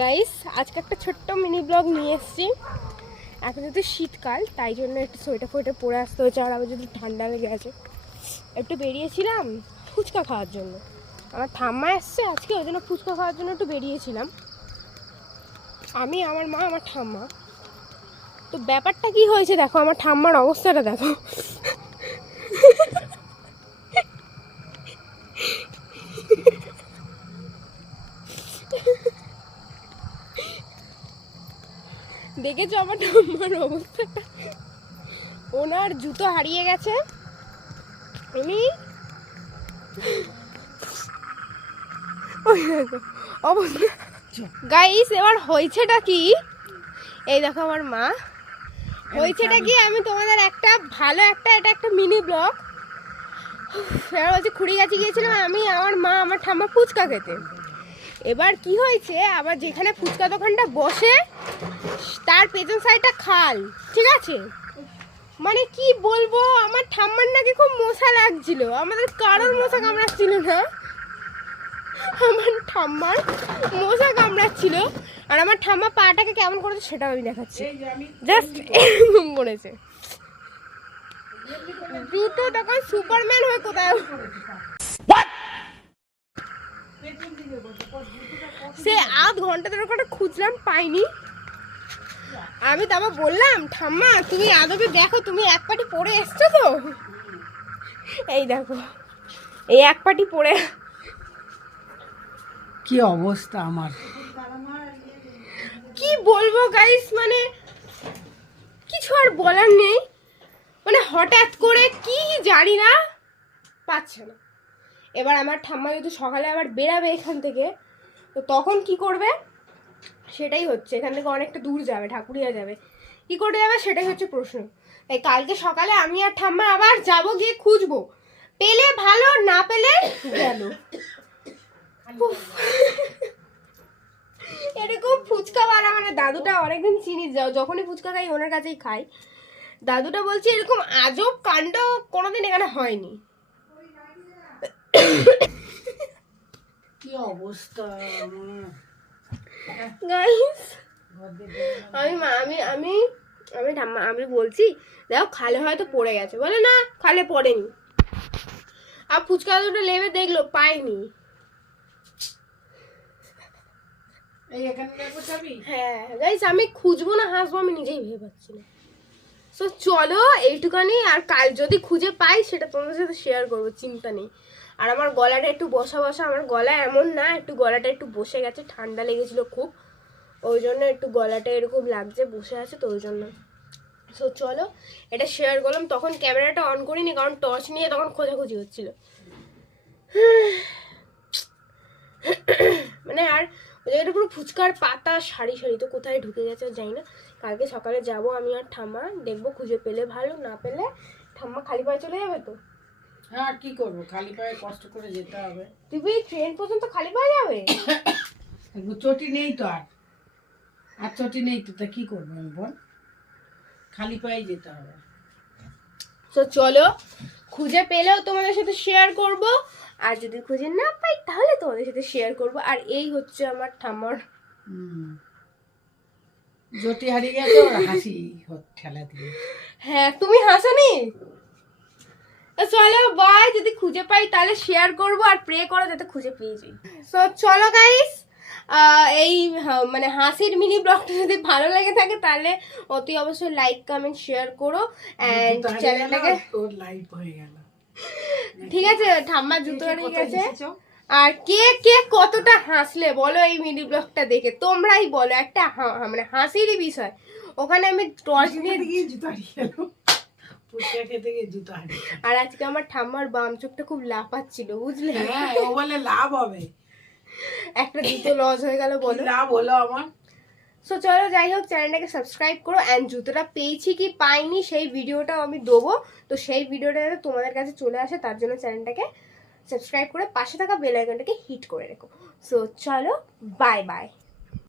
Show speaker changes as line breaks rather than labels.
Guys আজকে একটা ছোট্ট মিনি ব্লগ নিয়ে এসেছি। এখন যেহেতু শীতকাল, তাই জন্য একটু সোয়েটার ফোয়েটার পরে আসতে হচ্ছে। আর আমার যদি ঠান্ডা লেগে আছে একটু বেরিয়েছিলাম ফুচকা খাওয়ার জন্য। আমার ঠাম্মা এসছে আজকে, ওই জন্য ফুচকা খাওয়ার জন্য একটু বেরিয়েছিলাম। আমি, আমার মা, আমার ঠাম্মা। তো ব্যাপারটা কি হয়েছে দেখো, আমার ঠাম্মার অবস্থাটা দেখো। দেখেছ আমার ঠাম্মার অবস্থাটা ওনার জুতো হারিয়ে গেছে। উনি অবস্থা। গাইস এবার হয়েছেটা কি? এই দেখো আমার মা। হয়েছেটা কি? আমি তোমাদের একটা ভালো একটা, এটা একটা মিনি ব্লগ এবার হচ্ছে খুঁড়ি গাছে গিয়েছিলাম, আমি, আমার মা, আমার ঠাম্মা ফুচকা খেতে। এবার কি হয়েছে? আবার যেখানে ফুচকা দোকানটা বসে পেছন সাইডটা খাল ঠিক আছে? মানে কি বলব আমার ঠাম্মার নাকি খুব মশা লাগছিল। আমাদের কারোর মশা কামড়াচ্ছিল না। আমার ঠাম্মার মশা কামড়াচ্ছিল। আর আমার ঠাম্মা পাটাকে কেমন করেছে সেটাও আমি দেখাচ্ছি। জাস্ট এরকম করেছে। জুতো তখন সুপারম্যান হয়ে কোথায়? সে আধ ঘণ্টা ধরে করে খুঁজলাম পাইনি। আমি তারপর বললাম ঠাম্মা তুমি আদবে দেখো তুমি এক পাটি পরে এসছো তো? এই দেখো এই এক পাটি পরে।
কি অবস্থা আমার?
কি বলব গাইস মানে কিছু আর বলার নেই। মানে হঠাৎ করে কি জানি না পাচ্ছে না। এবার আমার ঠাম্মা যদি সকালে আবার বেরাবে এখান থেকে তো তখন কি করবে? সেটাই হচ্ছে, এখান থেকে অনেকটা দূর যাবে, ঠাকুরিয়া যাবে। কি করে যাবে সেটাই হচ্ছে প্রশ্ন। তাই কালকে সকালে আমি আর ঠাম্মা আবার যাব গিয়ে খুঁজবো। পেলে ভালো, না পেলে গেল। এরকম ফুচকা বানা মানে দাদুটা অনেকদিন চিনি, যাও, যখনই ফুচকা খাই ওনার কাছেই খাই। দাদুটা বলছে এরকম আজব কাণ্ড কোনোদিন এখানে হয়নি।
কি অবস্থা
গাইস আমি আমি আমি আমি ঠাম্মা আমি বলছি দেখো খালে হয়তো পড়ে গেছে বলে না খালে পড়েনি। আর ফুচকা দুটো লেবে দেখল পাইনি। হ্যাঁ গাইস আমি খুঁজবো না হাসবো আমি নিজেই ভেবে পাচ্ছি না। তো চলো এইটুখানি আর কাল যদি খুঁজে পাই সেটা তোমাদের সাথে শেয়ার করব চিন্তা নেই। আর আমার গলাটা একটু বসা বসা, আমার গলা এমন না, একটু গলাটা একটু বসে গেছে, ঠান্ডা লেগেছিলো খুব। ওই জন্য একটু গলাটা এরকম লাগছে, বসে আছে তো ওই জন্য। সো চলো, এটা শেয়ার করলাম। তখন ক্যামেরাটা অন করিনি, কারণ টর্চ নিয়ে তখন খোঁজাখুঁজি হচ্ছিল। মানে আর ওই জায়গাটা পুরো ফুচকার পাতা, সারি সারি, তো কোথায় ঢুকে গেছে যাই না। কালকে সকালে যাব আমি আর ঠাম্মা, দেখব খুঁজে পেলে ভালো, না পেলে ঠাম্মা খালি পায়ে চলে যাবে তো।
আর কি করব? খালি পায়ে কষ্ট করে যেতে হবে।
তুই ট্রেন পর্যন্ত খালি পায়ে যাবে?
চটি নেই তো আর। আর চটি নেই তো তা কি করব আমি বল? খালি পায়ে যেতে হবে।
তো চলো খুঁজে পেলেও তোমাদের সাথে শেয়ার করব। আর যদি খুঁজে না পাই তাহলে তোমাদের সাথে শেয়ার করব। আর এই হচ্ছে আমার ঠাম্মার।
জটি হারিয়ে গেছে হাসি ঠেলা দিয়ে।
হ্যাঁ তুমি হাসনি? চলো বাই যদি খুঁজে পাই তাহলে শেয়ার করব আর প্রে করো যাতে খুঁজে পেয়ে যাই। তো চলো গাইস এই হা- মানে হাসির মিনি ব্লগটা যদি ভালো লেগে থাকে তাহলে অতি অবশ্যই লাইক কমেন্ট শেয়ার করো অ্যান্ড চ্যানেলটাকে
হয়ে গেল।
ঠিক আছে ঠাম্মা জুতো
কোথায়
গেছে। আর কে কে কতটা হাসলে বলো এই মিনি ব্লগটা দেখে। তোমরাই বলো একটা মানে হাসিরই বিষয়। ওখানে আমি টর্চ নিয়ে
জুতো হারিয়ে ফুচকা খেতে গিয়ে জুতো
আর আজকে আমার ঠাম্মার বাম চোখটা খুব লাফাচ্ছিল বুঝলে?
হ্যাঁ ও বলে লাভ হবে।
একটা জুতো লস হয়ে গেল বলো।
লাভ হলো আমার?
সো চলো যাই হোক চ্যানেলটাকে সাবস্ক্রাইব করো। অ্যান্ড জুতোটা পেয়েছি কি পাইনি সেই ভিডিওটাও আমি দেবো। তো সেই ভিডিওটা যাতে তোমাদের কাছে চলে আসে তার জন্য চ্যানেলটাকে সাবস্ক্রাইব করে পাশে থাকা বেল আইকনটাকে হিট করে রেখো। সো চলো বাই বাই